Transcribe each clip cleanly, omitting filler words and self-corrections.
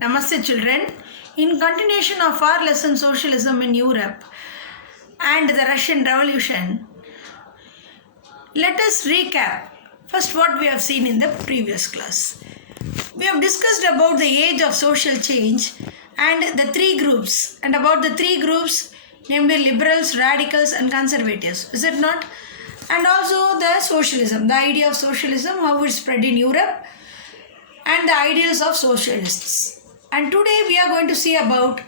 Namaste children. In continuation of our lesson Socialism in Europe and the Russian Revolution, let us recap first what we have seen in the previous class. We have discussed about the age of social change and the three groups, and about the three groups, namely liberals, radicals and conservatives. Is it not? And also the socialism, the idea of socialism, how it spread in Europe, and the ideals of socialists. And today we are going to see about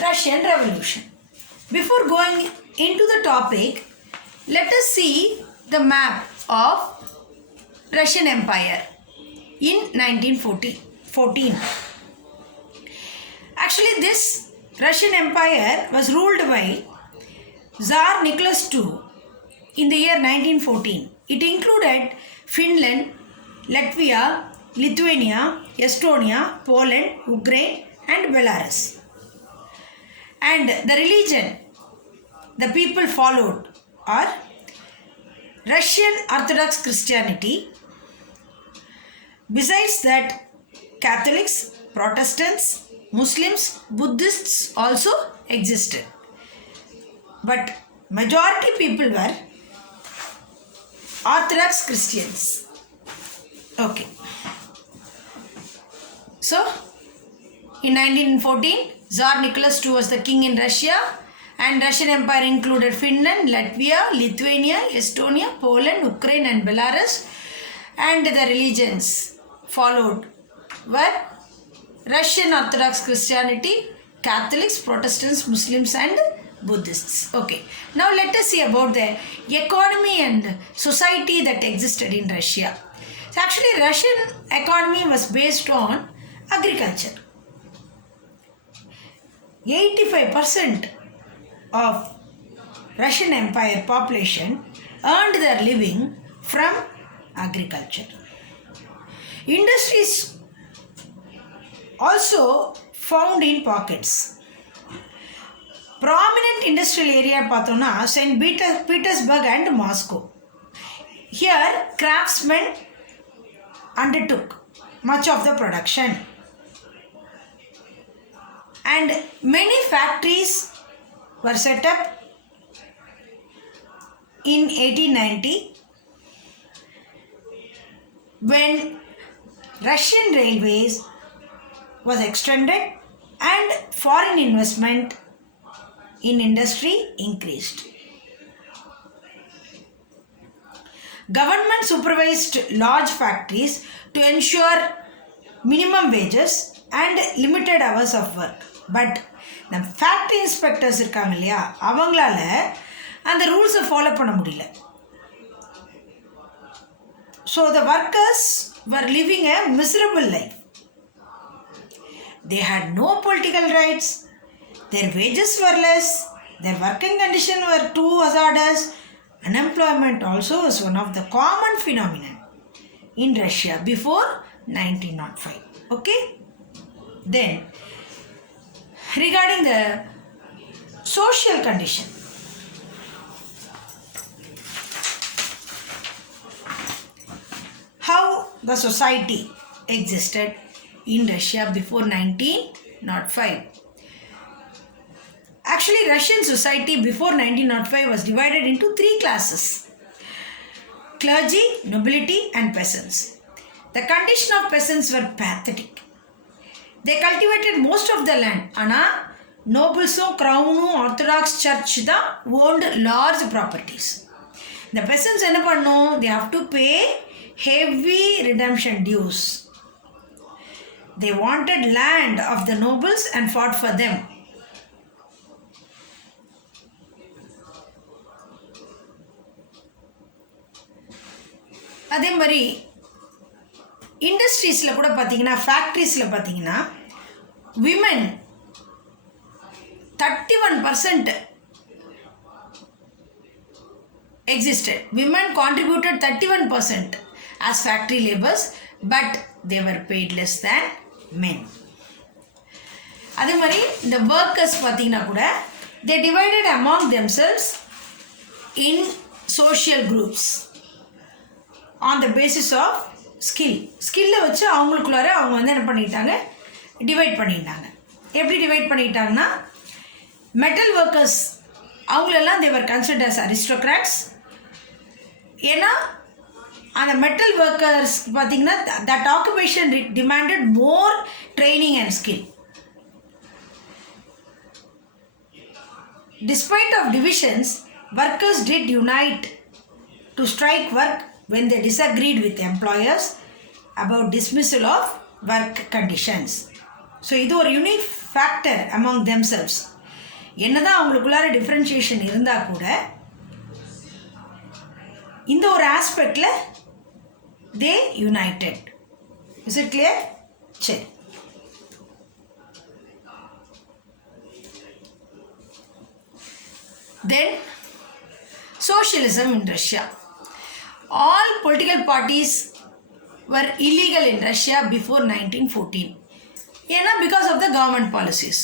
Russian Revolution. Before going into the topic, let us see the map of Russian Empire in 1914. Actually, this Russian Empire was ruled by Tsar Nicholas II in the year 1914. It included Finland, Latvia, Lithuania, Estonia, Poland, Ukraine and Belarus. And the religion the people followed are Russian Orthodox Christianity. Besides that, Catholics, Protestants, Muslims, Buddhists also existed. But majority people were Orthodox Christians. Okay. So, in 1914, Tsar Nicholas II was the king in Russia, and Russian Empire included Finland, Latvia, Lithuania, Estonia, Poland, Ukraine and Belarus, and the religions followed were Russian Orthodox Christianity, Catholics, Protestants, Muslims and Buddhists. Okay, now let us see about the economy and society that existed in Russia. So actually, Russian economy was based on agriculture. 85% of Russian Empire population earned their living from agriculture. Industries also found in pockets. Prominent industrial area pathona St. Petersburg and Moscow. Here craftsmen undertook much of the production. And many factories were set up in 1890 when Russian railways was extended and foreign investment in industry increased. Government supervised large factories to ensure minimum wages and limited hours of work. But the factory inspectors இருக்காங்க இல்லையா, அவங்களால அந்த ரூல்ஸை follow பண்ண முடியல. So the workers were living a miserable life. They had no political rights, their wages were less, their working conditions were too hazardous. Unemployment also was one of the common phenomenon in Russia before 1905. Okay? Then, regarding the social condition, how the society existed in Russia before 1905. Actually, Russian society before 1905 was divided into three classes: clergy, nobility and peasants. The condition of peasants were pathetic. They cultivated most of the land. Ana noblesum, crownum, Orthodox church தான் owned large properties. The peasants என்ன பண்ணணும்? They have to pay heavy redemption dues. They wanted land of the nobles and fought for them. அதே மாதிரி இண்டஸ்ட்ரீஸில் கூட பார்த்தீங்கன்னா, ஃபேக்ட்ரிஸில் பார்த்தீங்கன்னா, women 31% existed. Women contributed 31% as factory laborers, but they were paid less than men. அதே மாதிரி இந்த workers பார்த்தீங்கன்னா கூட, they divided among themselves in social groups on the basis of ஸ்கில்லை வச்சு அவங்களுக்குள்ளார அவங்க வந்து என்ன பண்ணிட்டாங்க, டிவைட் பண்ணிட்டாங்க. எப்படி டிவைட் பண்ணிட்டாங்கன்னா, மெட்டல் ஒர்க்கர்ஸ் அவங்களெல்லாம் தேவர் கன்சிடர்ட் அஸ் அரிஸ்டோக்ராட்ஸ். ஏன்னா அந்த மெட்டல் ஒர்க்கர்ஸ் பார்த்திங்கன்னா that occupation demanded more training and skill. Despite of divisions, workers did unite to strike work when they disagreed with employers about dismissal of work conditions. So, இது ஒரு unique factor among themselves. என்னதான் அவங்களுக்குள்ளார differentiation இருந்தால் கூட இந்த ஒரு ஆஸ்பெக்டில் they united. Is it clear? சரி. Then, socialism in Russia. All political parties were illegal in Russia before 1914. ஏன்னா because of the government policies.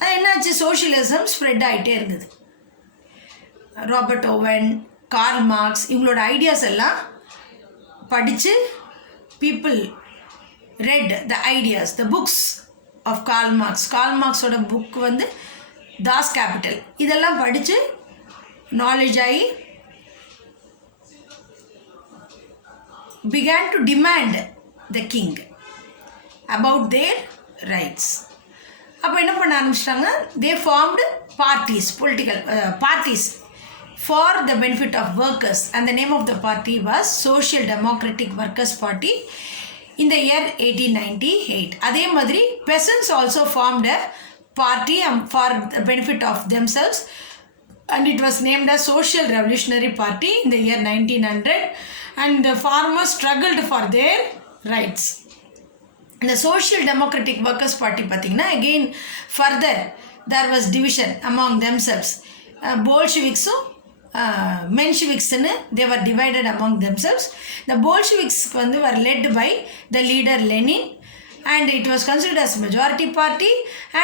அது என்னாச்சு, சோஷியலிசம் ஸ்ப்ரெட் ஆகிட்டே இருந்தது. ராபர்ட் ஓவன், கார்ல் மார்க்ஸ் இவங்களோட ஐடியாஸ் எல்லாம் படித்து people read the ideas, the books of Karl மார்க்ஸோட book வந்து தாஸ் கேபிட்டல். இதெல்லாம் படித்து நாலேஜ் ஆகி began to demand the king about their rights. அப்போ என்ன பண்ண ஆரம்பிச்சிட்டாங்க, they formed parties, political parties for the benefit of workers, and the name of the party was Social Democratic Workers Party in the year 1898. அதே மாதிரி peasants also formed a party for the benefit of themselves, and it was named as Social Revolutionary Party in the year 1900, and the farmers struggled for their rights. The Social Democratic Workers Party பார்த்தீங்கன்னா again further there was division among themselves. Bolsheviksum Mensheviksன்னு they were divided among themselves. The Bolsheviks வந்து were led by the leader Lenin, and it was considered as majority party,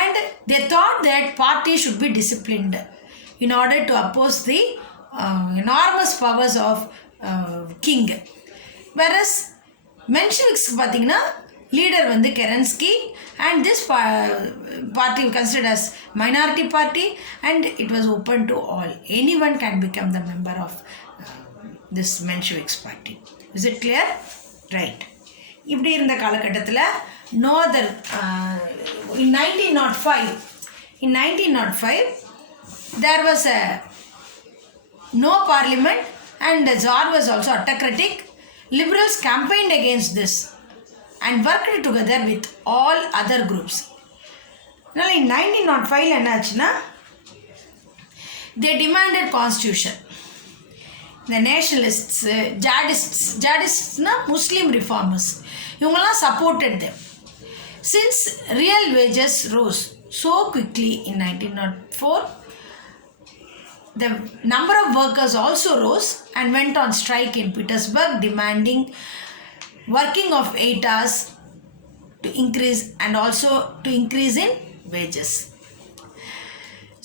and they thought that party should be disciplined in order to oppose the enormous powers of king. Whereas Mensheviks பார்த்தீங்கன்னா leader வந்து Kerensky, and this party considered as minority party, and it was open to all. Anyone can become the member of this Mensheviks party. Is it clear? Right. இப்படி இருந்த காலகட்டத்தில் no other in 1905 there was a no parliament, and the Tsar was also autocratic. Liberals campaigned against this and worked together with all other groups. Now in 1905 என்னாச்சுன்னா they demanded constitution. The nationalists, jihadists Muslim reformers, இவங்கெல்லாம் supported them. Since real wages rose so quickly in 1904, the number of workers also rose and went on strike in Petersburg, demanding working of 8 hours to increase, and also to increase in wages.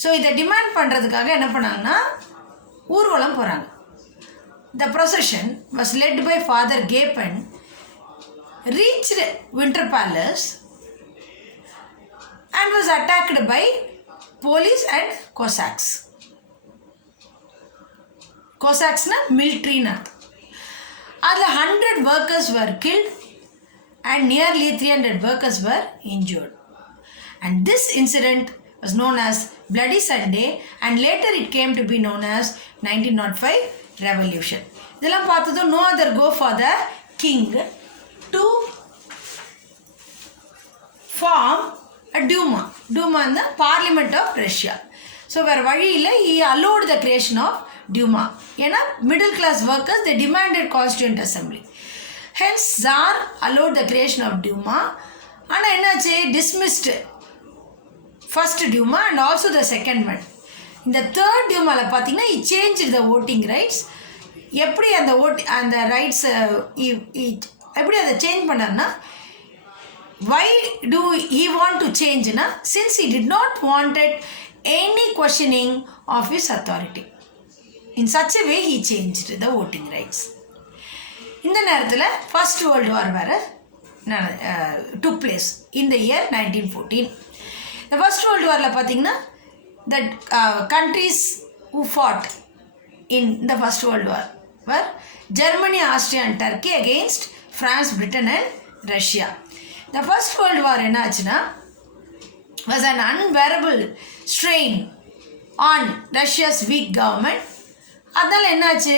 So இதை demand பண்ணுறதுக்காக என்ன பண்ணாங்கன்னா ஊர்வலம் போகிறாங்க. The procession was led by Father Gapon, reached Winter Palace and was attacked by police and Cossacks. Cossacks military. அதில் 100 workers were killed and nearly 300 workers were injured. And this incident was known as Bloody Sunday, and later it came to be known as 1905 Revolution. இதெல்லாம் பார்த்ததும் no other go for the king to form a Duma. Duma in the Parliament of Russia. So வேறு வழியில் he allowed the creation of Duma. ஏன்னா middle class workers, they demanded constituent assembly. Hence Tsar allowed the creation of Duma. ஆனால் என்னாச்சு, dismissed first Duma and also the second one. இந்த third Dumaவில் பார்த்தீங்கன்னா he changed the voting rights. எப்படி அந்த rights எப்படி அதை change பண்ணார்னா, why do he want to change na, since he did not wanted any questioning of his authority. In such a way he changed the voting rights. இந்த நேரத்தில் first world war வேறு took place in the year 1914. The First World War பார்த்தீங்கன்னா the countries who fought in the First World War were Germany, Austria and Turkey against France, Britain and Russia. The First World War என்ன ஆச்சுன்னா was an unbearable strain on Russia's weak government. அதனால் என்னாச்சு,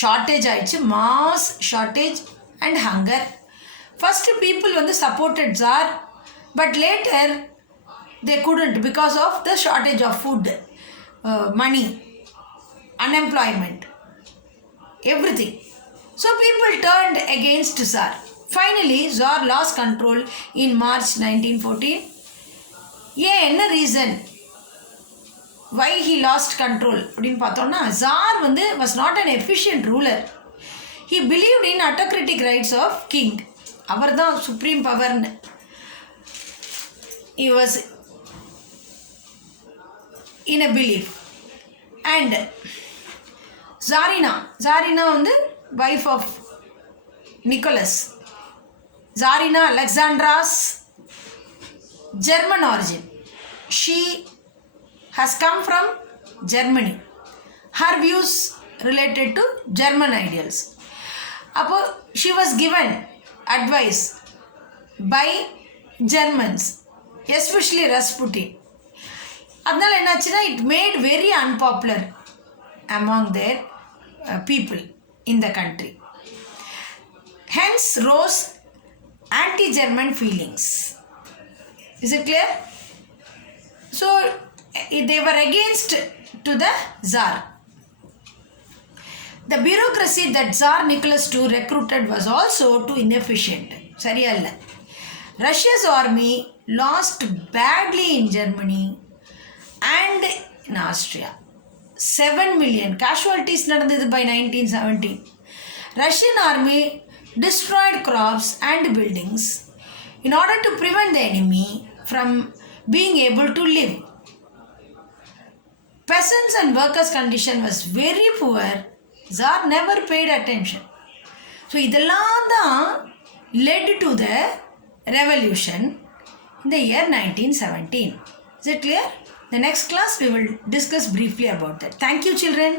shortage ஆயிடுச்சு, mass shortage and hunger. First people வந்து supported Tsar, but later they couldn't because of the shortage of food, money, unemployment, everything. So people turned against Tsar. Finally, Tsar lost control in March 1914. என்ன reason why he lost control அப்படின்னு பார்த்தோம்னா, Tsar வந்து was not an efficient ruler. He believed in autocratic rights of king. அவர் தான் supreme பவர்னு. He was in a belief. And Tsarina வந்து wife of Nicholas. Tsarina Alexandra's German origin. She has come from Germany. Her views related to German ideals. அப்போ she was given advice by Germans, especially Rasputin. அதனால் என்னாச்சுன்னா, it made very unpopular among their people in the country. Hence rose anti-German feelings. Is it clear? So they were against to the Tsar. The bureaucracy that Tsar Nicholas II recruited was also too inefficient. சரியா இல்லை. Russia's army lost badly in Germany and in Austria. 7 million casualties நடந்தது by 1917. Russian army destroyed crops and buildings in order to prevent the enemy from being able to live. Peasants and workers' condition was very poor. Tsar never paid attention. So இதெல்லாம் தான் led to the revolution in the year 1917. Is it clear? The next class we will discuss briefly about that. Thank you, children.